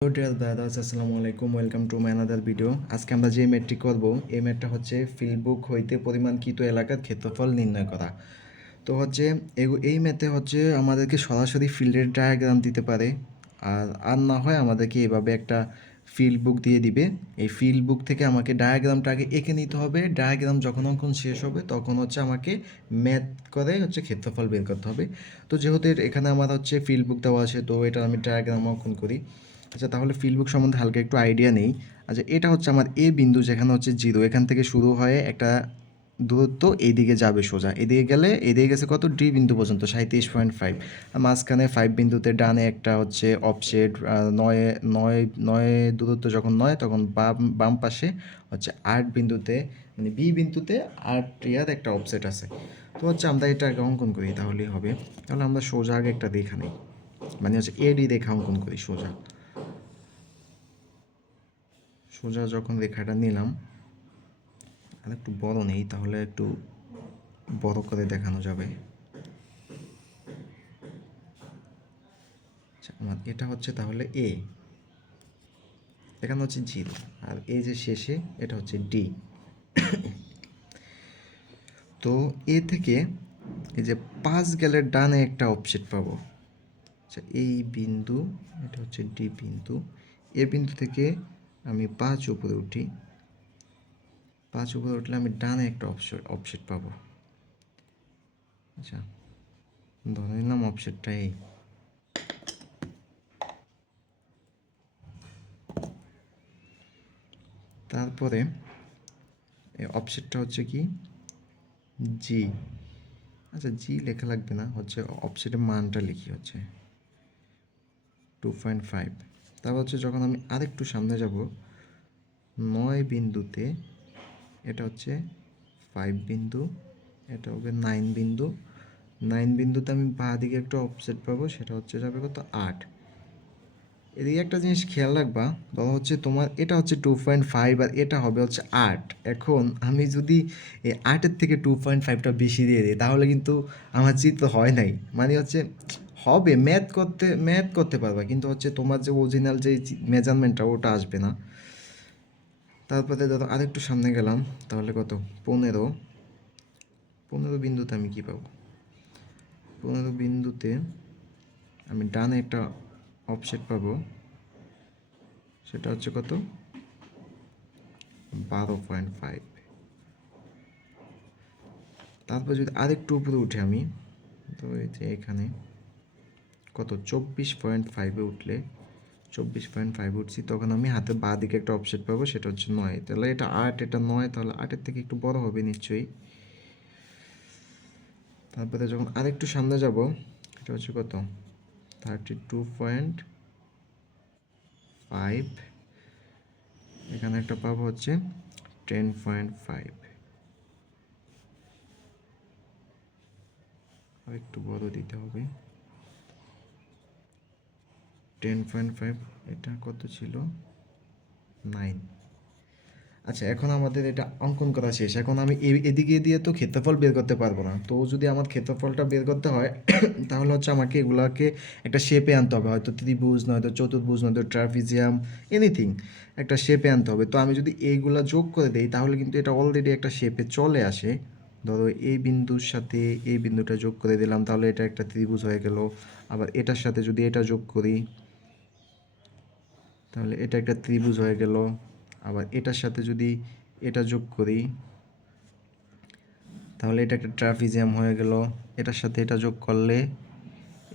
Hello dear brothers, আসসালামু আলাইকুম। Welcome to my another video. আজকে আমরা যে ম্যাথটি করব, এই ম্যাথটা হচ্ছে ফিল্ড বুক হইতে পরিমাণকৃত এলাকার ক্ষেত্রফল নির্ণয় করা। তো হচ্ছে এই ম্যাথে হচ্ছে আমাদেরকে সরাসরি ফিল্ডের ডায়াগ্রাম দিতে পারে, আর না হয় আমাদেরকে এভাবে একটা ফিল্ড বুক দিয়ে দিবে। এই ফিল্ড বুক থেকে আমাকে ডায়াগ্রামটা আগে এঁকে নিতে হবে। ডায়াগ্রাম যখন অঙ্কন শেষ হবে তখন হচ্ছে আমাকে ম্যাথ করে হচ্ছে ক্ষেত্রফল বের করতে হবে। তো যেহেতু এখানে আমার হচ্ছে ফিল্ড বুক দেওয়া আছে, তো এটা আমি ডায়াগ্রাম অঙ্কন করি। আচ্ছা, তাহলে ফিল্ড বুক সম্বন্ধে হালকা একটু আইডিয়া নেই। আচ্ছা, এটা হচ্ছে আমার এ বিন্দু, যেখানে হচ্ছে জিরো, এখান থেকে শুরু হয়ে একটা দূরত্ব এইদিকে যাবে সোজা, এদিকে গেলে এদিকে গেছে কত, ডি বিন্দু পর্যন্ত 37.5। আর মাঝখানে 5 বিন্দুতে ডানে একটা হচ্ছে অফসেট, নয় নয় নয় দূরত্ব যখন নয় তখন বাম বাম পাশে হচ্ছে 8 বিন্দুতে, মানে বি বিন্দুতে 8 ইয়ার একটা অফসেট আছে। তো হচ্ছে আমরা এটা আগে অঙ্কন করি তাহলেই হবে। তাহলে আমরা সোজা আগে একটা রেখা নিই, মানে হচ্ছে এডি রেখা অঙ্কন করি সোজা। সোজা যখন রেখাটা নিলাম, আর একটু বড় নেই, তাহলে একটু বড় করে দেখানো যাবে। আচ্ছা, আমার এটা হচ্ছে তাহলে এ, এখানে হচ্ছে জিরো, আর এই যে শেষে এটা হচ্ছে ডি। তো এ থেকে এই যে 5 গেলে ডানে একটা অফসেট পাবো। আচ্ছা, এই বিন্দু, এটা হচ্ছে ডি বিন্দু। এ বিন্দু থেকে আমি 5 উপরে উঠি, 5 উপরে উঠলে আমি ডানে একটা অফসেট পাবো। আচ্ছা, ধরে নিলাম অফসেটটা এই। তারপরে এই অফসেটটা হচ্ছে কি, জি। আচ্ছা, জি লেখা লাগবে না, হচ্ছে অফসেটের মানটা লিখি, হচ্ছে 2.5। তারপর হচ্ছে যখন আমি আরেকটু সামনে যাব, 9 বিন্দুতে, এটা হচ্ছে 5 বিন্দু, এটা হবে 9 বিন্দু। 9 বিন্দুতে আমি বাঁ দিকে একটা অফসেট পাবো, সেটা হচ্ছে যাবে কত, 8। এদিকে একটা জিনিস খেয়াল রাখবা, ধরো হচ্ছে তোমার এটা হচ্ছে 2.5 আর এটা হবে হচ্ছে 8। এখন আমি যদি এই 8-এর থেকে 2.5টা বেশি দিয়ে দিই, তাহলে কিন্তু আমার চিত্র হয় নাই, মানে হচ্ছে হবে, ম্যাথ করতে পারবা, কিন্তু হচ্ছে তোমার যে অরিজিনাল যে মেজারমেন্টটা ওটা আসবে না। তারপরে ধরো আরেকটু সামনে গেলাম, তাহলে কত, 15। 15 বিন্দুতে আমি কী পাবো, 15 বিন্দুতে আমি ডানে একটা অফসেট পাবো, সেটা হচ্ছে কত, 12.5। তারপর যদি আরেকটু উপরে উঠে আমি, তো এই যে এখানে কত, 24.5-এ উঠলে, 24.5 উঠছি, তখন আমি হাতে বাঁ দিকে একটা অফসেট পাবো, সেটা হচ্ছে 9। তাহলে এটা 8, এটা 9, তাহলে 8-এর থেকে একটু বড় হবে নিশ্চয়ই। তারপরে যখন আরেকটু সামনে যাব, এটা হচ্ছে কত, 32.5। এখানে একটা পাবো হচ্ছে 10.5। আর একটু বড় দিতে হবে, 10.5। এটা কত ছিল, 9। আচ্ছা, এখন আমাদের এটা অঙ্কন করা শেষ। এখন আমি এদিকে দিয়ে তো ক্ষেত্রফল বের করতে পারবো না। তো যদি আমার ক্ষেত্রফলটা বের করতে হয় তাহলে হচ্ছে আমাকে এগুলাকে একটা শেপে আনতে হবে, হয়তো ত্রিভুজ, নয়তো চতুর্ভুজ, নয়তো ট্রাপিজিয়াম, এনিথিং একটা শেপে আনতে হবে। তো আমি যদি এইগুলা যোগ করে দিই, তাহলে কিন্তু এটা অলরেডি একটা শেপে চলে আসে। ধরো এই বিন্দুর সাথে এই বিন্দুটা যোগ করে দিলাম, তাহলে এটা একটা ত্রিভুজ হয়ে গেল। আবার এটার সাথে যদি এটা যোগ করি, তাহলে এটা একটা ত্রিভুজ হয়ে গেল। আবার এটার সাথে যদি এটা যোগ করি, তাহলে এটা একটা ট্রাপিজিয়াম হয়ে গেল। এটার সাথে এটা যোগ করলে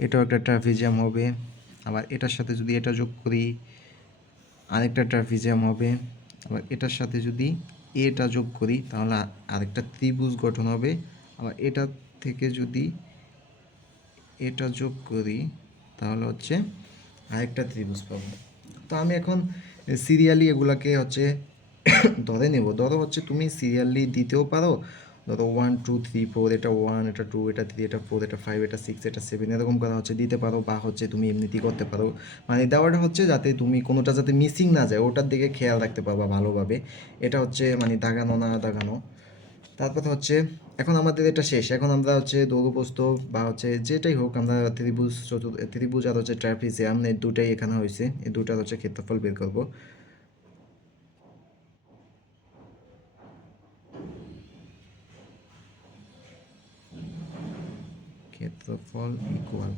এটাও একটা ট্রাপিজিয়াম হবে। আবার এটার সাথে যদি এটা যোগ করি, আরেকটা ট্রাপিজিয়াম হবে। আবার এটার সাথে যদি এটা যোগ করি, তাহলে আরেকটা ত্রিভুজ গঠন হবে। আবার এটা থেকে যদি এটা যোগ করি, তাহলে হচ্ছে আরেকটা ত্রিভুজ পাবো। তো আমি এখন সিরিয়ালি এগুলাকে হচ্ছে ধরে নেব। ধরো হচ্ছে তুমি সিরিয়ালি দিতেও পারো, ধরো 1 2 3 4, এটা 1, এটা 2, এটা 3, এটা 4, এটা 5, এটা 6, এটা 7, এরকম করা হচ্ছে দিতে পারো, বা হচ্ছে তুমি এমনিতেই করতে পারো। মানে দেওয়াটা হচ্ছে যাতে তুমি কোনোটা যাতে মিসিং না যায়, ওটার দিকে খেয়াল রাখতে পারবা ভালোভাবে। এটা হচ্ছে মানে দাগানো না দাগানো। তারপর হচ্ছে এখন আমাদের এটা শেষ। এখন আমরা হচ্ছে দৈর্ঘ্যপ্রস্থ বা হচ্ছে যেটাই হোক, আমরা ত্রিভুজ আর হচ্ছে ট্রাপিজিয়াম এই দুটাই এখানে হয়েছে, এই দুটার হচ্ছে ক্ষেত্রফল বের করব। ক্ষেত্রফল ইকুয়াল,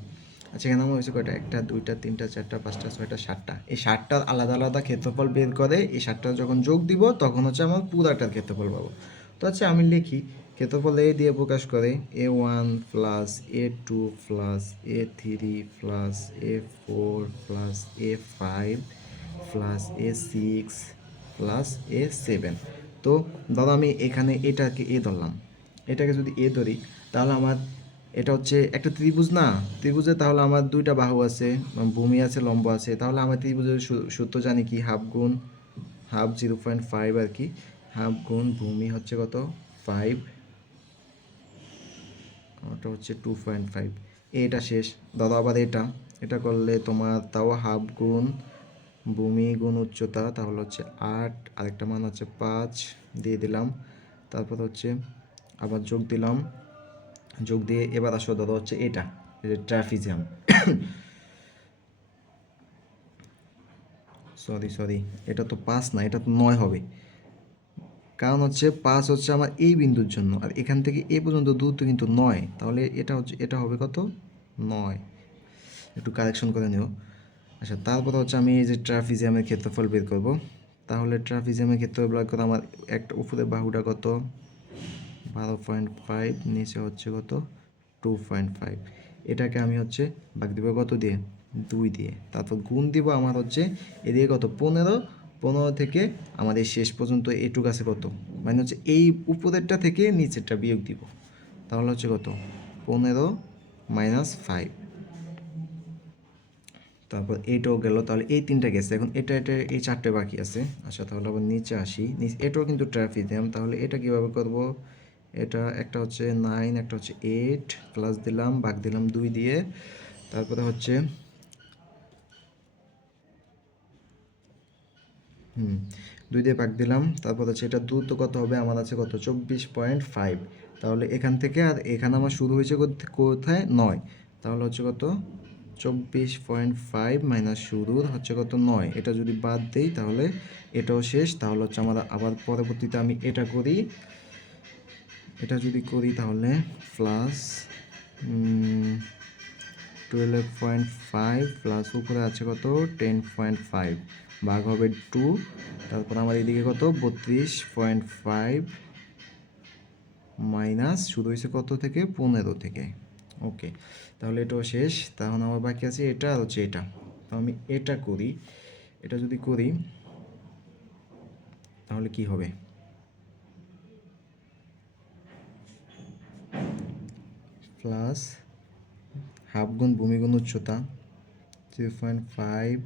আচ্ছা এখানে আমার হয়েছে কয়টা, একটা দুইটা তিনটা চারটা পাঁচটা ছয়টা সাতটা, এই সাতটার আলাদা আলাদা ক্ষেত্রফল বের করে এই সাতটা যখন যোগ দিব তখন হচ্ছে আমার পুরাটার ক্ষেত্রফল পাবো। তো হচ্ছে আমি লিখি ক্ষেত্রফল এ দিয়ে প্রকাশ করে A1 plus A2 plus A3 plus A4 plus A5 plus A6 plus A7। তো দাদা আমি এখানে এটাকে এ ধরলাম, এটাকে যদি এ ধরি তাহলে আমার এটা হচ্ছে একটা ত্রিভুজ না, ত্রিভুজে তাহলে আমার দুইটা বাহু আছে, ভূমি আছে, লম্ব আছে, তাহলে আমার ত্রিভুজের সূত্র জানি কি, হাফ গুণ হাফ 0.5 আর কি, হাফ গুণ ভূমি হচ্ছে কত 5, ওটা হচ্ছে 2.5। এটা শেষ। দাদা আবার এটা এটা করলে তোমার তাও হাফ গুণ ভূমি গুণ উচ্চতা, তাহলে হচ্ছে 8, আরেকটা মান হচ্ছে 5 দিয়ে দিলাম। তারপর হচ্ছে আবার যোগ দিলাম, যোগ দিয়ে এবার আসো দাদা হচ্ছে এটা, এই যে ট্রাফিজিয়াম, সরি সরি, এটা তো 5 না, এটা তো 9 হবে। কারণ হচ্ছে 5 হচ্ছে আমার এই বিন্দুর জন্য, আর এখান থেকে এ পর্যন্ত দূরত্ব কিন্তু 9, তাহলে এটা হচ্ছে এটা হবে কত 9, একটু কারেকশন করে নিও। আচ্ছা তারপর হচ্ছে আমি এই যে ট্রাফিজিয়ামের ক্ষেত্রফল বের করব। তাহলে ট্রাফিজিয়ামের ক্ষেত্রফল বের করে আমার একটা উপরে বাহুটা কত 12.5, নিচে হচ্ছে কত 2.5, এটাকে আমি হচ্ছে ভাগ দিব কত দিয়ে 2 দিয়ে, তারপর গুণ দিব আমার হচ্ছে এদিকে কত 15, 15 থেকে আমাদের শেষ পর্যন্ত এটুক আছে কত, মানে হচ্ছে এই উপরেরটা থেকে নিচেরটা বিয়োগ দিব, তাহলে হচ্ছে কত 15 মাইনাস 5, তারপর এইটাও গেল, তাহলে এই তিনটা গেছে, এখন এটা এটা এই চারটে বাকি আছে। আচ্ছা তাহলে আবার নিচে আসি, নিচে এটাও কিন্তু ট্রাফিজিয়াম, তাহলে এটা কীভাবে করব, এটা একটা হচ্ছে 9, একটা হচ্ছে 8, প্লাস দিলাম ভাগ দিলাম 2 দিয়ে, তারপরে হচ্ছে 2 দিয়ে ভাগ দিলাম, তারপর হচ্ছে এটা দূরত্ব কত হবে আমার আছে কত 24.5, তাহলে এখান থেকে আর এখানে আমার শুরু হয়েছে কোথায় 9, তাহলে হচ্ছে কত 24.5 মাইনাস শুরুর হচ্ছে কত 9, এটা যদি বাদ দেই তাহলে এটাও শেষ। তাহলে হচ্ছে আমার আবার পরবর্তীতে আমি এটা করি, এটা যদি করি তাহলে প্লাস 12.5 প্লাস উপরে আছে কত 10.5, ভাগ হবে 2, তারপর আমার এদিকে কত 32.5 মাইনাস শুরু হয়েছে কত থেকে 15 থেকে। ওকে, তাহলে এটাও শেষ। তখন আমার বাকি আছে এটা আর হচ্ছে এটা, তো আমি এটা করি, এটা যদি করি তাহলে কি হবে, প্লাস হাফ গুণ ভূমি গুণ উচ্চতা 0.5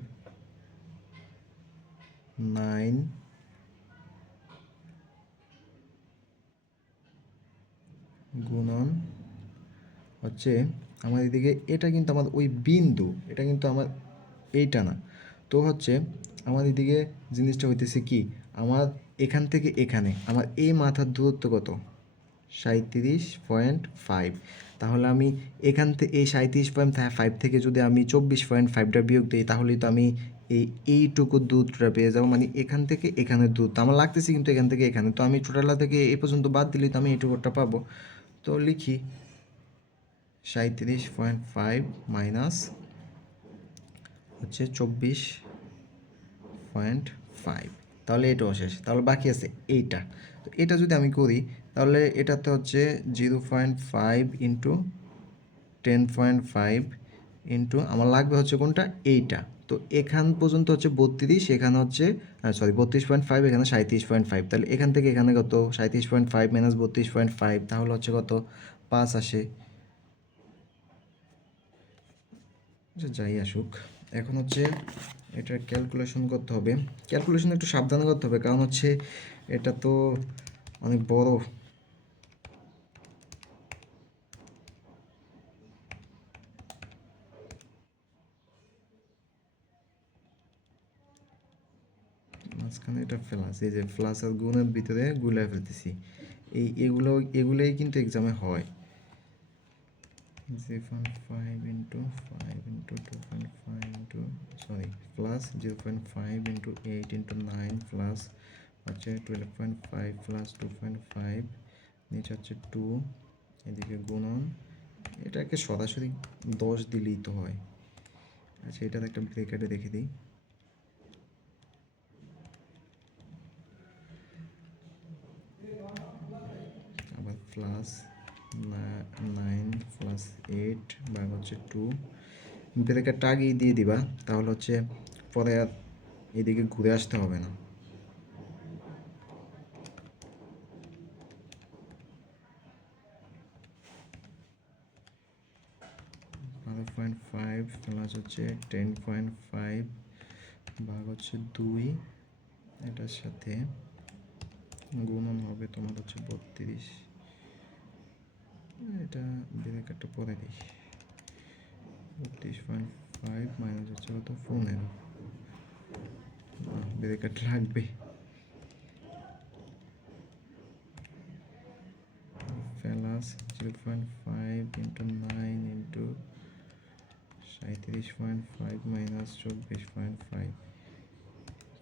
9 গুণন হচ্ছে আমার এদিকে, এটা কিন্তু আমার ওই বিন্দু, এটা কিন্তু আমার এইটা না। তো হচ্ছে আমার এদিকে জিনিসটা হইতেছে কি, আমার এখান থেকে এখানে আমার এই মাথার দূরত্ব কত 37.5, তাহলে আমি এখান থেকে এই 37.5 থেকে যদি আমি 24.5টা বিয়োগ দিই তাহলেই তো আমি এইটুকু দূরত্বটা পেয়ে যাবো, মানে এখান থেকে এখানের দূরত্ব আমার লাগতেছে কিন্তু এখান থেকে এখানে, তো আমি টোটালটা থেকে এই পর্যন্ত বাদ দিলেই তো আমি এইটুকুটা পাবো। তো লিখি 37.5 মাইনাস হচ্ছে 24.5, তাহলে এটাও শেষ। তাহলে বাকি আছে এইটা, তো এটা যদি আমি করি তাহলে এটাতে হচ্ছে 0.5 ইন্টু 10.5 ইন্টু আমার লাগবে হচ্ছে কোনটা এইটা, তো এখান পর্যন্ত হচ্ছে 32, এখানে হচ্ছে সরি 32.5, এখানে 37.5, তাহলে এখান থেকে এখানে কত 37.5 মাইনাস 32.5, তাহলে হচ্ছে কত 5 আসে। আচ্ছা যাই আসুক, এখন হচ্ছে এটার ক্যালকুলেশন করতে হবে, ক্যালকুলেশন একটু সাবধানে করতে হবে, কারণ হচ্ছে এটা তো অনেক বড়। মাঝখানে এটা ফ্লাস, এই যে ফ্লাস আর গুণের ভিতরে গুলায় ফেলতেছি, এগুলোই কিন্তু এক্সামে হয়। 0.5 into 5 into 2.5 into sorry plus 0.5 into 8 into 9 plus হচ্ছে 12.5 প্লাস 2.5 নিচে হচ্ছে 2, এদিকে গুণন, এটাকে সরাসরি 10 দিলেই তো হয়। আচ্ছা, এটার একটা ব্রেকেটে রেখে দিই। আবার প্লাস 9 প্লাস 8 ভাগ হচ্ছে 2, ব্রেকেটটা আগেই দিয়ে দিবা, তাহলে হচ্ছে পরে আর এদিকে ঘুরে আসতে হবে না। পয়েন্ট ফাইভ প্লাস হচ্ছে 10.5 ভাগ হচ্ছে 2, এটার সাথে গুণন হবে তোমার হচ্ছে 32, এটা ব্রেকেটটা পরে দিই। 32.5 মাইনাস হচ্ছে কত 15, ব্রেকেট লাগবে। Plus 0.5 into 9 into 37.5 minus 24.5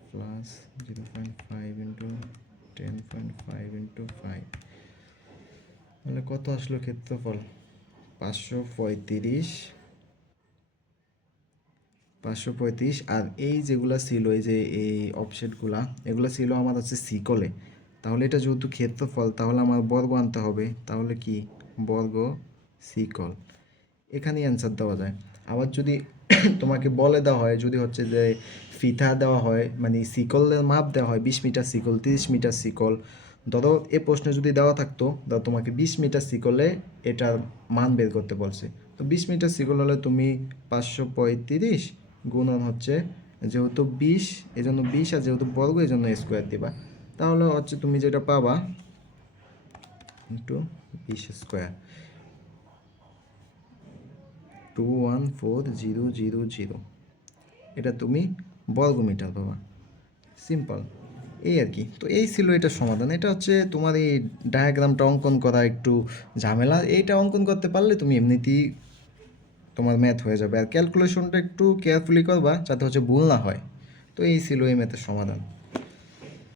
plus 0.5 into 10.5 into 5, মানে কত আসলো ক্ষেত্রফল? 535। আর এই যেগুলা ছিল, এই যে এই অফসেটগুলা, এগুলো ছিল আমার হচ্ছে সিকলে। তাহলে এটা যেহেতু ক্ষেত্রফল, তাহলে আমার বর্গ আনতে হবে। তাহলে কি বর্গ সিকল, এখানেই অ্যান্সার দেওয়া যায়। আবার যদি তোমাকে বলে দেওয়া হয়, যদি হচ্ছে যে ফিতা দেওয়া হয়, মানে সিকলের মাপ দেওয়া হয় 20 মিটার সিকল, 30 মিটার সিকল, ধরো এ প্রশ্নে যদি দেওয়া থাকতো, ধরো তোমাকে 20 মিটার সিকলে এটার মান বের করতে বলছে, তো 20 মিটার সিকল হলে তুমি 535 গুণন হচ্ছে, যেহেতু 20 এই জন্য 20, আর যেহেতু বর্গ এই জন্য স্কোয়ার দিবা, তাহলে হচ্ছে তুমি যেটা পাবা ইন্টু 20 স্কোয়ার 214,000, এটা তুমি বর্গ মিটার পাবা। সিম্পল, এই আর কি। তো এই ছিল এটার সমাধান। এটা হচ্ছে তোমার এই ডায়াগ্রামটা অঙ্কন করা একটু ঝামেলা, এইটা অঙ্কন করতে পারলে তুমি এমনিতেই তোমার ম্যাথ হয়ে যাবে। আর ক্যালকুলেশনটা একটু কেয়ারফুলি করবা যাতে হচ্ছে ভুল না হয়। তো এই ছিল এই ম্যাথের সমাধান।